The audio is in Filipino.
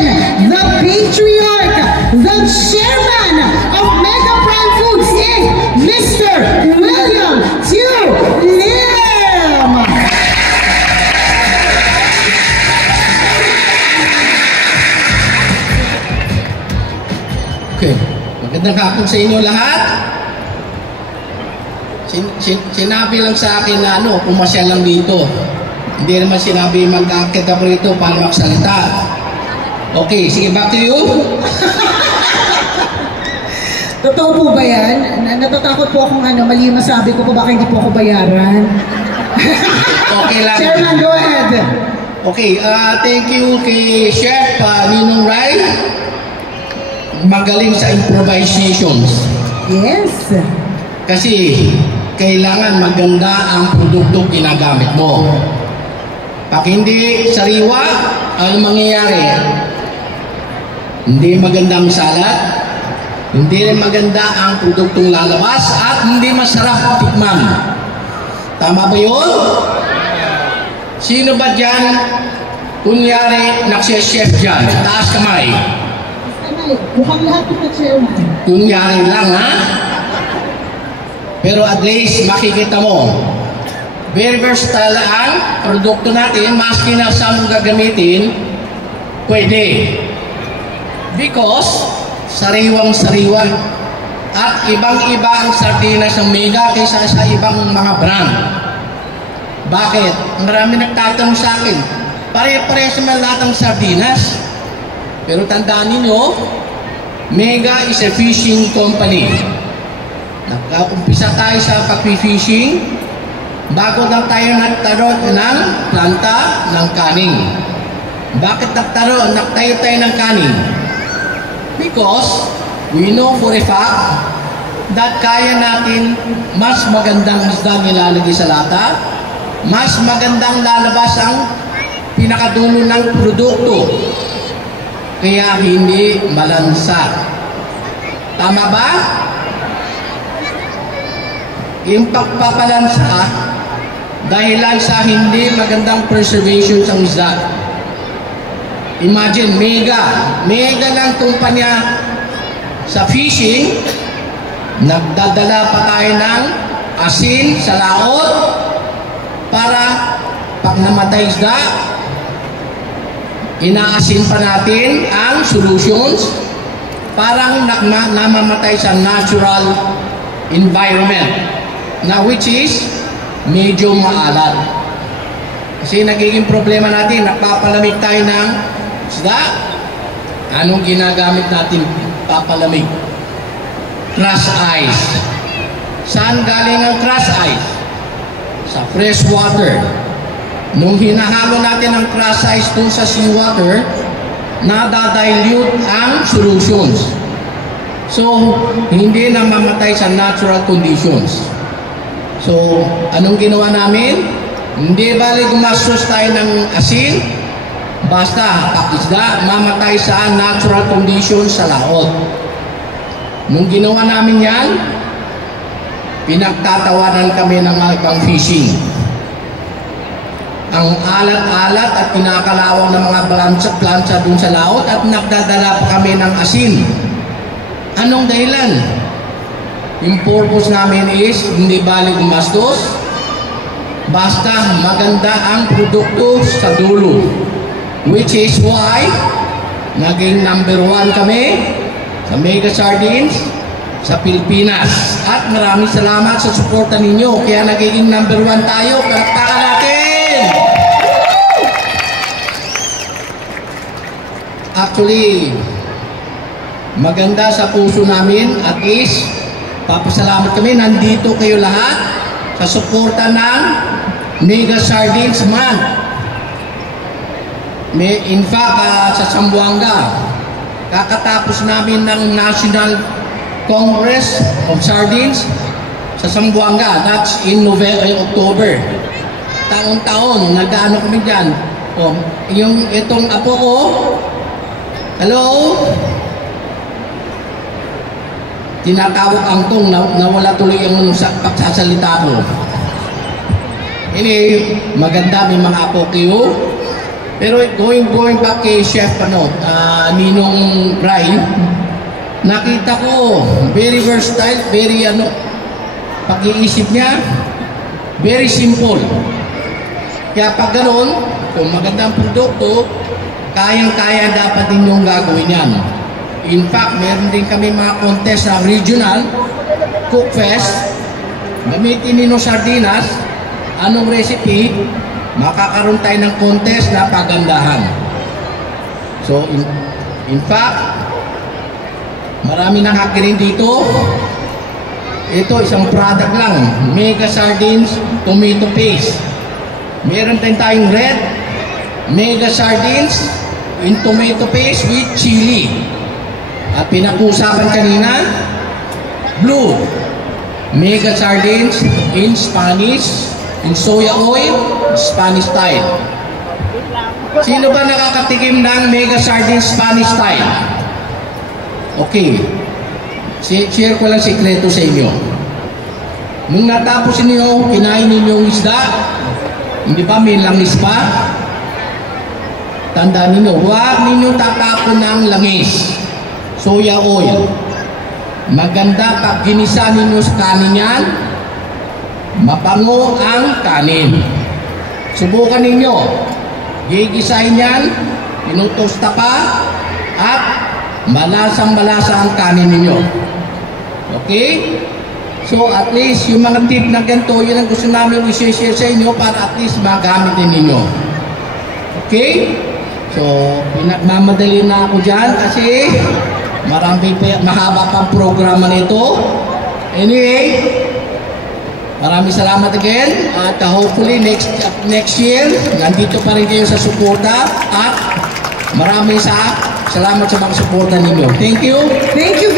natin, the patriarch, the chairman of Mega Prime Foods is Mr. William Tiu Lim. Okay, magandang hapon sa inyo lahat. Sinabi lang sa akin na pumasyal lang dito. Hindi naman sinabi mag-aakit ako rito para magsalita. Okay, sige, back to you. Totoo po ba yan? Natatakot po akong mali masabi ko po, baka hindi po ako bayaran. Okay lang. Chairman, go ahead. Okay, thank you kay Chef Ninong Rai. Magaling sa improvisations. Yes. Kasi kailangan maganda ang produkto ginagamit mo. Pag hindi sariwa, ano mangyayari? Hindi magandang salad, hindi rin maganda ang produktong lalabas, at hindi masarap tikman. Tama ba yun? Sino ba dyan, kunyari, nagsya-chef dyan? Taas kamay. Mukhang lahat po na chairman. Kunyari lang, ha? Pero at least makikita mo, very versatile ang produkto natin, maski na saan mo gagamitin, pwede. Because, sariwang-sariwa. At ibang-iba ang sardinas ng Mega kaysa sa ibang mga brand. Bakit? Marami nagtatanong sa akin, pare-pares naman lahat ng sardinas. Pero tandaan ninyo, Mega is a fishing company. Nag-umpisa tayo sa pag-fishing bago lang tayo nagtaroon ng planta ng kaning. Bakit nagtayo tayo ng kaning? Because we know for a fact that kaya natin mas magandang isda nilalagay sa lata, mas magandang lalabas ang pinakadulo ng produkto. Kaya hindi malansa. Tama ba? Yung pagpapalansa dahilan sa hindi magandang preservation sa isda. Imagine, mega lang kumpanya sa fishing, nagdadala pa tayo ng asin sa laot para pag namatay isda, inaasin pa natin ang solutions, parang namamatay sa natural environment na which is medyo maalat. Kasi nagiging problema natin, nagpapalamig tayo ng isda. Anong ginagamit natin papalamig? Crush ice. Saan galing ang crush ice? Sa fresh water. Nung hinahalo natin ang crush ice doon sa seawater, nadadilute ang solutions. So, hindi na mamatay sa natural conditions. So, anong ginawa namin? Hindi bali gumastos tayo ng asin, basta pakisda, mamatay sa natural conditions sa laot. Nung ginawa namin yan, pinagtatawanan kami ng ibang fishing. Ang alat-alat at kinakalawang ng mga plancha dun sa laot at nagdadala pa kami ng asin. Anong dahilan? Yung purpose namin is hindi bali gumastos, basta maganda ang produkto sa dulo. Which is why naging #1 kami sa Mega Sardines sa Pilipinas. At maraming salamat sa suporta ninyo. Kaya naging #1 tayo. Palakpakan natin! Actually, maganda sa puso namin, at least papasalamat kami, nandito kayo lahat sa suporta ng Mega Sardines Month. In fact, sa Zamboanga, kakatapos namin ng National Congress of Sardines sa Zamboanga. That's in October. Taon-taon, nag-ano kami dyan. Yung itong apo ko, hello? Tinatawag ang tong nawala tuloy ang pagsasalita ko. Ini maganda, may mga apo kayo. Pero going back kay Chef Ninong Rai, nakita ko very versatile, very pag-iisip niya very simple. Kaya pag ganoon, kung magandang produkto, kayang-kaya dapat din yung gagawin yan. In fact, meron din kami mga contest sa regional cook fest. Gamitin ninyo sardinas, anong recipe, makakaroon tayo ng contest na pagandahan. So, in fact, marami nang hakirin dito. Ito, isang product lang. Mega Sardines Tomato Paste. Meron din tayong red Mega Sardines in tomato paste with chili. At pinag-usapan kanina, blue Mega Sardines in Spanish, in soya oil, Spanish style. Sino ba nakakatikim ng Mega Sardines Spanish style? Okay. Share ko lang sikreto sa inyo. Nung natapos ninyo, kinain ninyo yung isda, hindi ba may langis pa? Tandaan ninyo, huwag ninyo tatapon ng langis. Soya oil. Maganda pag ginisa ninyo sa kanin yan, mabango ang kanin. Subukan ninyo. Gigisahin yan, pinutosta pa, at malasang-malasa ang kanin ninyo. Okay? So at least yung mga tip na ganito, yun ang gusto namin i-share sa inyo para at least magamit din ninyo. Okay? So, pinagmamadali na ako dyan kasi mahaba pang programa nito. Anyway, maraming salamat again at hopefully next year, nandito pa rin kayo sa suporta at maraming salamat sa mga suporta ninyo. Thank you. Thank you